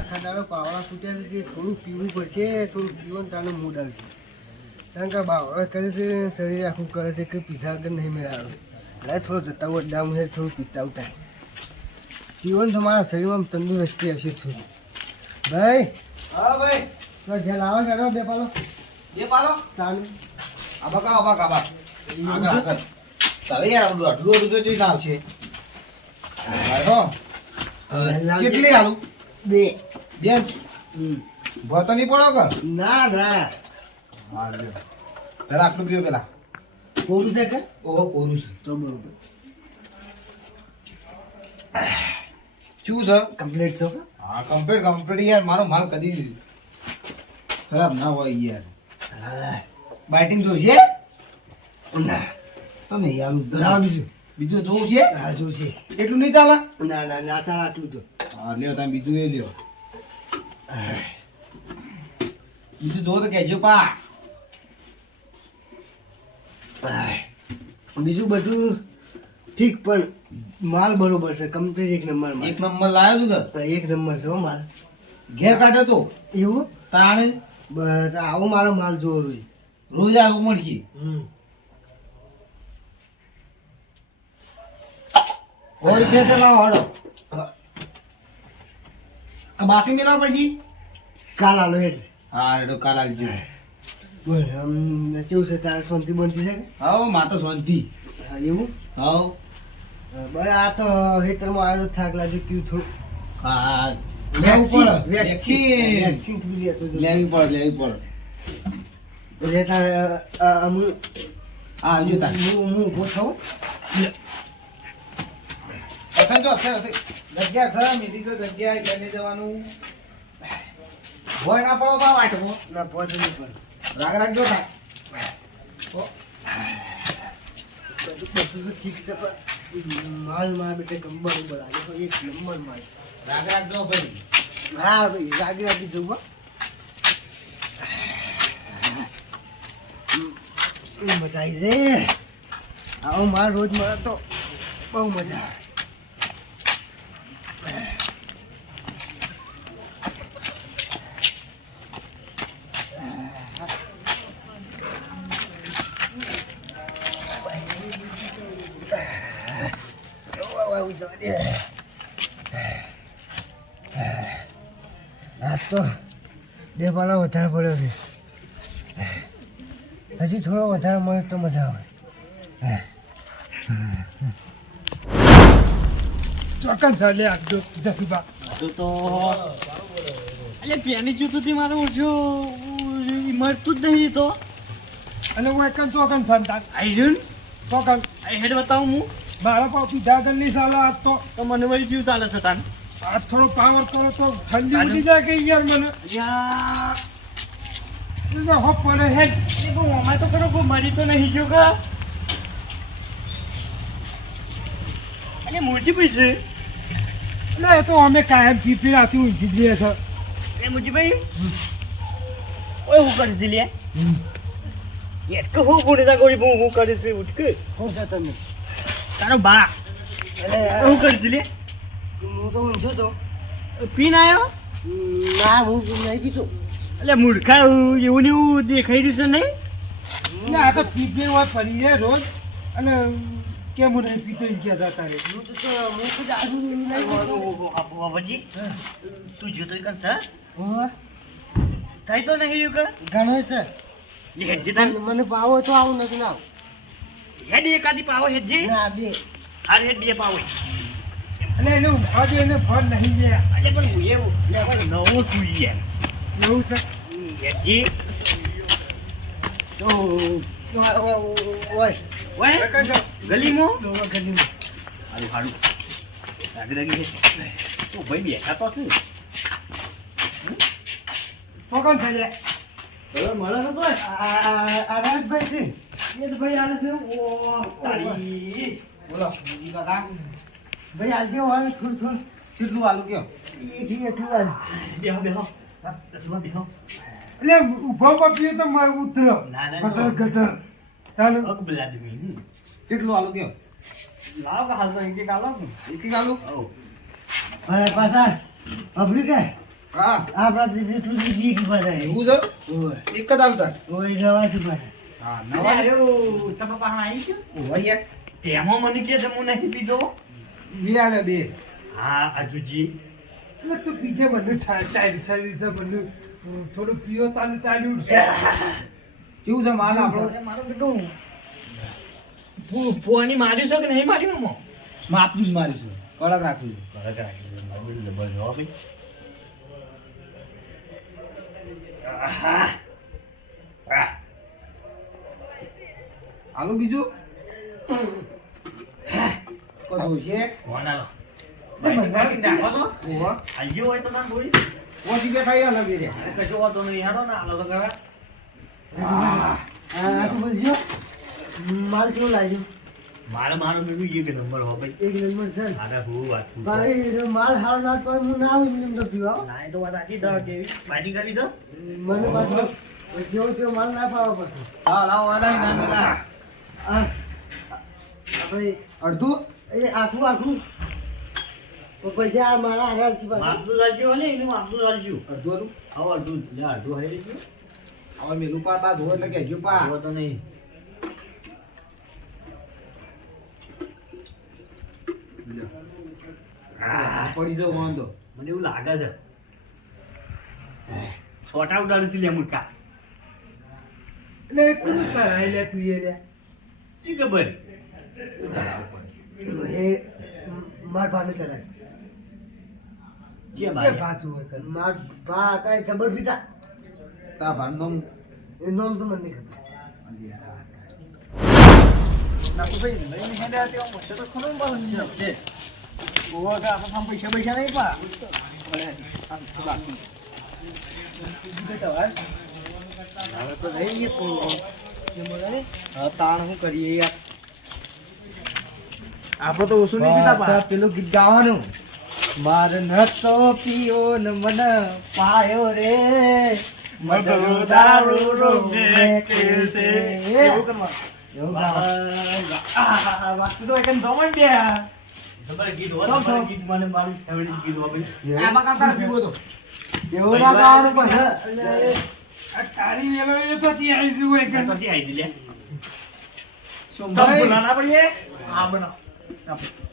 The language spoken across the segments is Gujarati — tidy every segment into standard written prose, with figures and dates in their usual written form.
આખા દાડો પાવડા ફૂટ્યા છે થોડું પીવું પડશે થોડું પીવું તાનું મૂડ આવશે કારણ કે બાવડા કરે છે શરીર આખું કરે છે કે પીધા વગર નહીં મેળવે એટલે થોડો જતા વડામ છે થોડું પીતા ઉતાર પીવું તો મારા શરીરમાં તંદુરસ્તી આવશે થોડી ભાઈ હા ભાઈ તો જેલ આવે કાઢો બે પાલો ચાલુ આબા આગળ તારે યાર આટલું બધું તો જઈને આવશે કેટલી આલુ બે બેન ભતો નહીં પડો કે ના હા લ્યો પેલા આટલું પીવો પેલા કોરું છે કે ઓહો કોરું છે તો બરોબર શું છે કમ્પ્લીટ છો હા કમ્પ્લીટ યાર મારો માલ કદી ખરાબ ના હોય યાર બાઇટિંગ જોઈશે ના તો નહીં આલુ ના બીજું જોવું છે હા જો છે એટલું નહીં ચાલે ના ચાલ આટલું તો હા લ્યો તમે બીજું એ લ્યો બીજું જો તો કહેજો પા બીજું બધું ઠીક પણ માલ બરોબર છે કમ્પ્લીટ એક નંબર એક નંબર લાવ્યો છું કે એક નંબર છે હો માલ ઘેર કાઢ્યો તો એવું તાણે બસ આવો મારો માલ જોવો રોજ રોજ આવું મળશે ઓય ખેતર લાવો હડો બાકી મેળવા પડશે કાલ આલો હેઠ હા એડો કાલ આવજો બોલ કેવું છે તારે શાંતિ બનતી છે કે હા માં તો શાંતિ હા એવું હા ભાઈ આ તો હેતરમાં આવ્યો તો થાક લાગ્યો કેવું થોડું હા લેવું પડે વેક્સિન વેક્સિન થોડી લેતો જો લેવી પડે એટલે તારે હું આવજો તાર હું ઊભો થાઉં અસન જો અસન જગ્યા સર મેથી તો જગ્યા જઈને જવાનું ભોય ના પડો બા વાટકો ના પહોંચે નહીં પણ રાગ રાખજો તા બધું તો ઠીક છે પણ માલ મારા બેટે કંબર ઉપર આજે તો એક નંબર માલ છે રાગ રાખજો ભાઈ હા ભાઈ રાગી રાગી જવું મજા આવી છે આવો માર રોજ મળે તો બહુ મજા આવે આ તો બે પાલા વધારે પડ્યો છે હજી થોડો વધારે મળે તો મજા આવે ચોક્કસ ચાલે આપજો જસુબા તો એટલે પેની જૂતુથી મારે ઓછું મળતું જ નહીં તો અને હું એક ચોકન સંતાન આઈરન ચોકન આઈ હેડ બતાવું હું મારા પાવ પીધા ગલ્લી ચાલે આજ તો તો મને વળી જીવ ચાલે છે તાન આજ થોડો પાવર કરો તો ઠંડી ઉડી જાય કે યાર મને યાર હોપ પડે હે એ બહુ અમારે તો ખરો કોઈ મરી તો નહીં ગયો કા એટલે મૂર્તિ પૈસે એટલે એ તો અમે કાયમ પીપી રાતી ઊંઘી જ રહીએ છે એ મુજીભાઈ ઓય હું કરીશ લે એક હું ગુનેતા ગોળી હું કરીશ ઉઠકે શું છે તમે તારો બા એટલે હું કરીશ લે હું તો ઊંઘ્યો તો પીન આવ્યો ના હું નહીં પીતો એટલે મૂર્ખા એવું ને એવું દેખાઈ રહ્યું છે નહીં ના આ તો પીપી હોય પડી છે રોજ અને કેમ હું નહીં પીતો ગયા જતા રે હું તો દારૂ નહીં બાબાજી તું જોતો કન સર હા કઈ તો નહીં રહ્યું કે ઘણો છે હેજી તન મને પાવો તો આવું નથી ના હેડ એકાદી પાવો હેજી ના બે આ હેડ બે પાવો એટલે એને ઊંઘવા દે એને ફળ નહીં દે અરે પણ હું એવું નવું છું યાર એવું છે હેજી તો ઓય ઓય ગલીમાં ગલીમાં હારું હારું લાગી તો ભાઈ બેઠા તો છું કોણ છે લે હવે મળે ને તો આ રાજભાઈ છે એ તો ભાઈ આલે છે ઓ તારી બોલો બીજી કાકા ભાઈ આજે હોય થોડું કેટલું આલુ કયો એક એટલું આજ બેહો બેહો દસમાં બેહો એટલે ઉભો પીએ તો મારે ઉતરો ના, ના, ગટર ગટર ચાલો અકબલ આદમી કેટલું આલુ કયો લાવ કે હાલ તો એક આલો એક આલુ ઓ ભાઈ પાછા અભરી કે હા આપણા જેટલું જ બીક બધાય એવું છે ઓય એક જ આવતા ઓય રવાસી પાછા હા અરે નવા આયો તમે પાસે આવી છે ઓય યાર તેમાં મને કે હું નહીં પીધો બે આલે બે હા આજુજી એટલે તું પીછે બધું ટાઈટ સર્વિસ બધું થોડું પીઓ તાનું ચાલ્યું ઉઠશે કેવું છે માલ આપણો મારો બેટું ફોની માર્યું છે કે નહીં માર્યું આમાં માપનું જ મારીશું કડક રાખવું કડક રાખી દે મારું બેટું જબર જવાબ ભાઈ આહા આહ આલુ બીજું કશું છે ફોન આલો નાખો તો ઓહો આલજો હોય તો તાન થોડી ઓછી બે થઈ આલે બે રે કશો વાંધો નહીં હેડો ને આલો તો ખરા આ તો બોલજો માલ કેવું લાગ્યું મારો બેટું એક નંબર હો ભાઈ એક નંબર છે ને? મારા હું વાત પૂછો. ભાઈ માલ હાવ ના તો હું ના આવું એમ તો પીવા ના એ તો વાત આખી દવા કેવી બાજી કરી છો મને પાછો જેવો તેવો માલ ના પાડવો પડશે હા લાવો આલા ના મેલા આ આપણે અડધું એ આખું તો પૈસા આ મારા આધાર છે પાછા માપનું ચાલજો ને એનું માપનું ચાલજો અડધું હતું આવો અડધું લે અડધું હાઈ લેજો હવે મેલું પાતા ધોર એટલે કહેજો પા આવો તો નહીં પડી જાવ વાંધો મને એવું લાગે છે છોટા ઉડાડું છું લે મુટકા એટલે કું કરાય લે તું એ લે શી ખબર એ માર ભાને ચડાય જે જે ભાઈ પાછું હોય કર. માર ભા કઈ ખબર પીતા તા ભાનનો એ નામ તો મને નહીં ખબર હવે તો રહી ગઈ પણ તાણ શું કરીએ યાર આપણે તો ઓછું નહીં પીતા પા. પેલું ગીત ગાવાનું માર નતો પીઓ ને મન પાયો રે મધુર દારૂ રો મેકે છે એવું કરવાનું. એવું ગાવાનું. આહાહા, વાસ્તુ તો એકદમ જમણ છે આ. તમારે ગીત હોય તો મારું ગીત મને મારું ફેવરિટ ગીત હોય ભાઈ આમાં કાકા પીવો તો એવું ના ગાવાનું પણ એટલે આ તારી વેલો એ તો ત્યાં આવી જવું એકદમ. ક્યાંથી આવી છે લે ચંપુ ના પડીએ આ બનાવ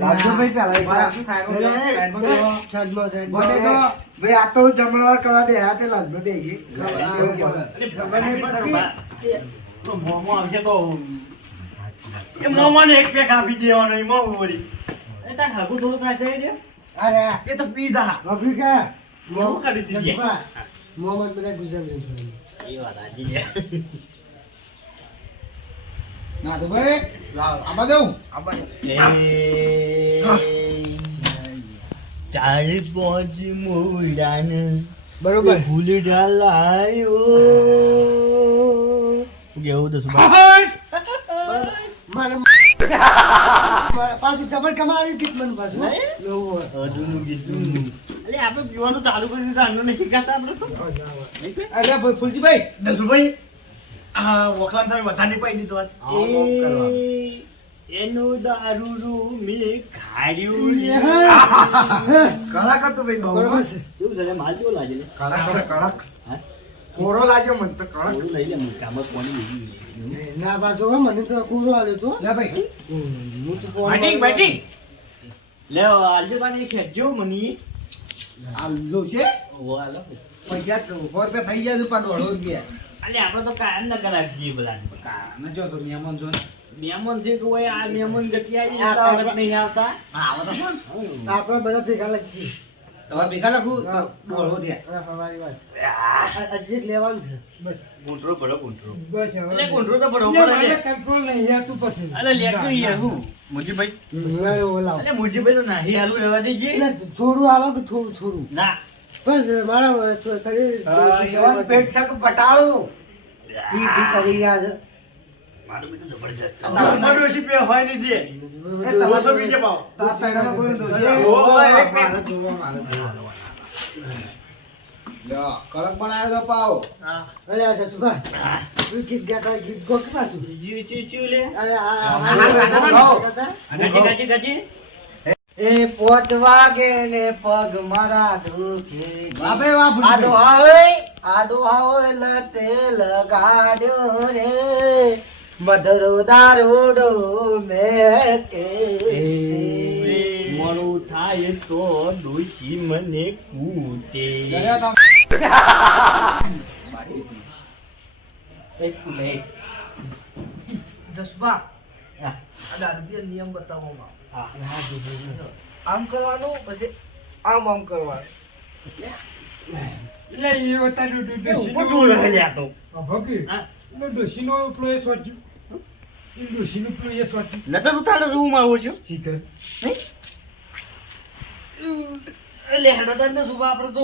લાગજો ભાઈ પેલા એક મારા વાર. સાઈડમાં પેલા એ, સાઈડમાં બેહો. સાઈડમાં. બોલે તો. ભાઈ આ તો જમણવાર કરવા દે હાથે લાગજો દે ઈ. તો મોંમાં આવશે તો એ મોંમાં એક પેક આપી દેવાનો એ મોં વળી એ તાર હાગું થોડું થાય છે અરે એ તો પીઝા આફ્રિકા મોં કાઢી દીધી જગપા. મોહમ્મદ બધા ગુજરાતી છે. એ વાત હાજી લે ના તો ભાઈ લાવ આમાં દઉં ચાર પાંચ મોડાન બરોબર ભૂલડા લાયો કેવું દસ મારે પાછું જબર કમાવી કીટ મને પાછું નહીં? એવું હોય. અડુનું કીધું એટલે આપણે પીવાનું ચાલુ કર્યું તો આનું નહીં ખાતા આપણે તો નહીં કે? અરે ભાઈ ફૂલજીભાઈ દસુભાઈ આ વખલાન તમે વધારે પાઈ દીધો આજ. એનું દારૂ મેં ખાડ્યું કડક હતું ભાઈ બહુ બરોબર છે. કેવું છે લે? માલ કેવો લાગે લે? કડક છે કડક હા? કોરો લાગ્યો મને તો કડક થોડું લઈ લે મુકામાં કોની લીધી ના પાછું હો, મને તો કૂરો આવ્યો તો લે ભાઈ હું તો ફોન બેટિંગ બેટિંગ લે આલજો પાણી ખેંચજો મની આ લો છે ઓ આલો પૈસા તો 100 રૂપિયા થઈ જાય છે પણ 150 રૂપિયા અલે આપણે તો કાયમ ના કરાવીએ બધા ના જો તો મહેમાન છો ને મહેમાન છે કે હોય આ મહેમાન ગતિ આવી આ જતા વખત નહીં આવતા આવો તો શું આપણે બધા ભેગા લાગીએ તમારે ભેગા રાખું હા. 150 થયા હા, તમારી વાત આ જે લેવાનું છે બસ ગુંટરો ભરો ગુંટરો બસ હવે. એટલે ગુંટરો તો ભરો એટલે પડે મને કંટ્રોલ નહીં યાર, તું પછી અલે લેતું યાર હું મુજીભાઈ એવો લાવો. અલે મુજીભાઈ તો નાહી હાલું રહેવા દેજે એટલે થોડું આલો કે થોડું ના બસ મારા શરીર એવાનું પેટ છે કે પટાળું પી કરી ગયા છે મારું બધું જબરજસ્ત છે ના, ના. ડોશી પે હોય નહીં જે એ તમારો ઓછો બીજે પાવ તાર સાઈડમાં કોઈ દોષ અરે, ઓય એક મારે જોવા મારે લ્યો કડક બનાવ્યો તો પાવ અરે આ જસુભાઈ તું ગીત ગાતા ગીત ગોખ પાછું જીવ ચીવ ચીવ લે અરે હા, આ ગાતા હતા. ગાજી ગાજી ગાજી એ 5 વાગે ને પગ મારા દુખે વાહ ભાઈ વાહ, ભૂલી આડો આવે લતે લગાડ્યો રે મધરો દારૂડો મેં કે મોડું થાય તો ડોશી મને કૂટે. ગયા તા. એક ફૂલે. જસબા હા. આ દારૂડિયા નિયમ બતાવો માં. હા. આમ કરવાનું પછી આમ કરવાનું. એટલે એ વતાડ્યું એ ડોશીનો- ઉપર ટોળ હલ્યા તો. હા, ભગી. હા. એટલે ડોશીનો પેલો એ સ્વાચ્યું. એ ડોશીનું પેલું એ સ્વાચ્યું. નતર ઉતાડો તો હું મારું છું. ચિકન. એટલે હેડો સુબા આપણે તો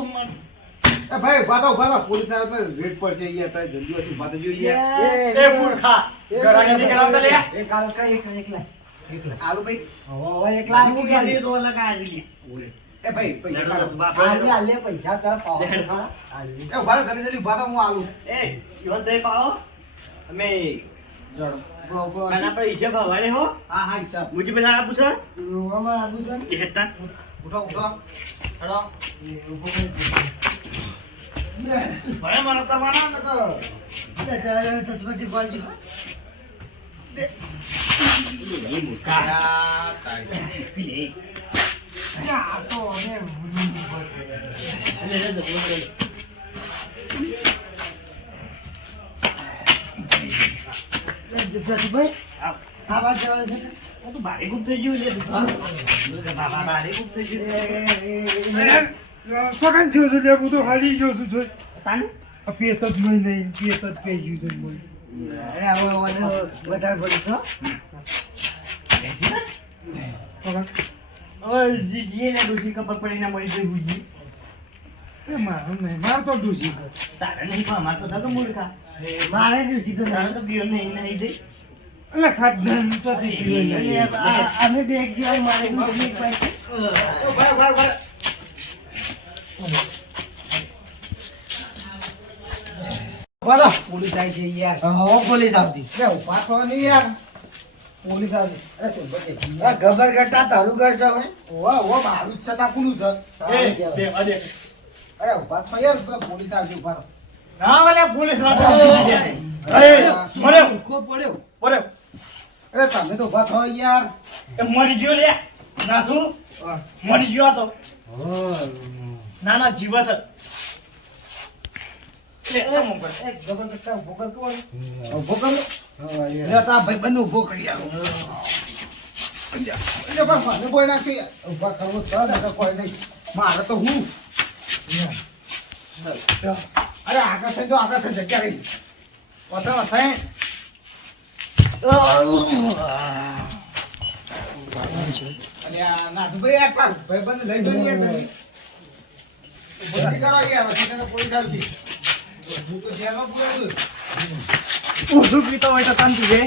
એ ભાઈ ઉભા થા. પોલીસ આવે તો રેડ પડશે યાર. તારે જલ્દી થી ઉભા થજો યાર. એ મૂર્ખા ઘરાને નીકળાવતા લે. એક આલકા એકલા. આલુ ભાઈ. હવે એકલા હું આવી ગયા. કે તો લગાય છે. એ ભાઈ પૈસા હેડો લાવો. સુબા આલે આલે પૈસા તારા પાવ લે. ખરા. આલે. એ ઉભા થા, જલ્દી ઉભા થા, હું આલુ. એ ઈવન દે પાઓ. અમે બરોબર. કાના પર હિસાબ હવાડે હો. હા હા હિસાબ. મુજી પેલા આપું છે. અમાર આબુ છે. એ હેતા. ઉઠો ઉઠો. હેડો. ભાઈ મારો તમારા નકર. ચશ્માથી બાજુ. એ મૂર્ખા. આ તારી. પી. આ તો હવે લે લે લે. જસભાઈ આવ. આ બાજુ જવાનું છે. આ તો ભારે ગુપ થઈ ગયું લે. બાબા ભારે ગુપ થઈ ગયું. સગન થયો છે હું તો હાલી ગયો છું જોઈ. તાને આ પેટ જ નહીં પેટ જ પી ગયું છે બોલ. અરે હવે વધારે પડ્યું છો. ઓય જી ને દોશી ખબર પડી ના મળી ગઈ હુજી. એ મારું નહીં માર તો ડૂસી છે. તારે નહીં પણ અમાર તો થતો મૂર્ખા. મારે જ સીધો તારે તો ગયો નહીં નહીં જઈ. એટલે સાધન તો થઈ ગયું નહીં. અમે બે એક જીવન મારે એક પાસે. ભાઈ. ઉભા થા. પોલીસ આવી છે યાર. હા, પોલીસ આવતી. એ ઉભા થો નહીં યાર. પોલીસ આવી. અરે તું બચે. આ ગબર કરતા તારું ઘર છે હવે. ઓવા મારું જ છે નાખુનું છે. એ તે અડે. અરે ઉભા થો યાર. પેલા પોલીસ આવી ઉભા રહો. ના વાલે પોલીસ રાતો. એ મરે કો પડ્યો. મરે. અરે તમે તો ઉભા થો યાર. એ મરી ગયો લે. નાથુ મરી ગયો તો. નાના જીવસ. લે તમ ઉપર. એક ગબર કરતા ઉભો કર કોણ. ઉભો કરો. લે તા ભાઈ બંને ઉભો કરી આવો. એટલે પણ મને બોય નાખી યાર. ઉભા કરવું છે ને કોઈ નહીં. મારે તો હું. અરે આગળ થઈ જો આગળ થઈ જગ્યા રહી. વથે વથે. અરે આ નાથુભાઈ આ તાર ભાઈ બંને લઈ જો ને યાર તમે. ઉભો નહીં કરો યાર. પછી તને પોલીસ આવશે. હું તો જેલમાં પૂરું છું. ઉઠું પીતો હોય તો શાંતિ છે.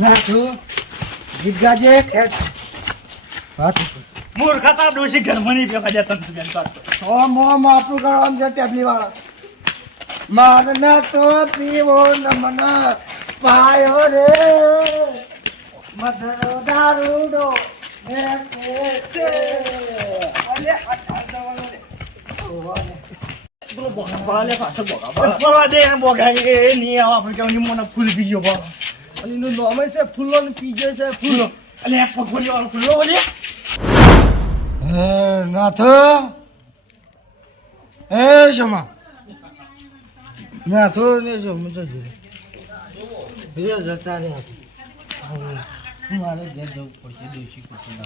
ના છું. ગીત ગાજે ખેત. મૂર્ખા તા દોશી ઘરમાં નહીં બેવા જતા તું તો. મોમ આપણું કરવાનું છે ટેબલી વાળા. મારને તો પીવો ન મને પાયો રે મધરો દારૂડો મેં કેસે. ફરવા દે એને બોગાઈ એ નહીં આવ આપણે કેવું મને ફૂલ પી ગયો બા. અને એનું નામ છે ફૂલો ને પીજે છે ફૂલો. એટલે આ પગોલી વાળો ફૂલો બોલે. નાથો એ શમા નાથો ને સમજો બીજા જતા રહ્યા મારે ઘેર જવું પડશે દોશી કુટુંબ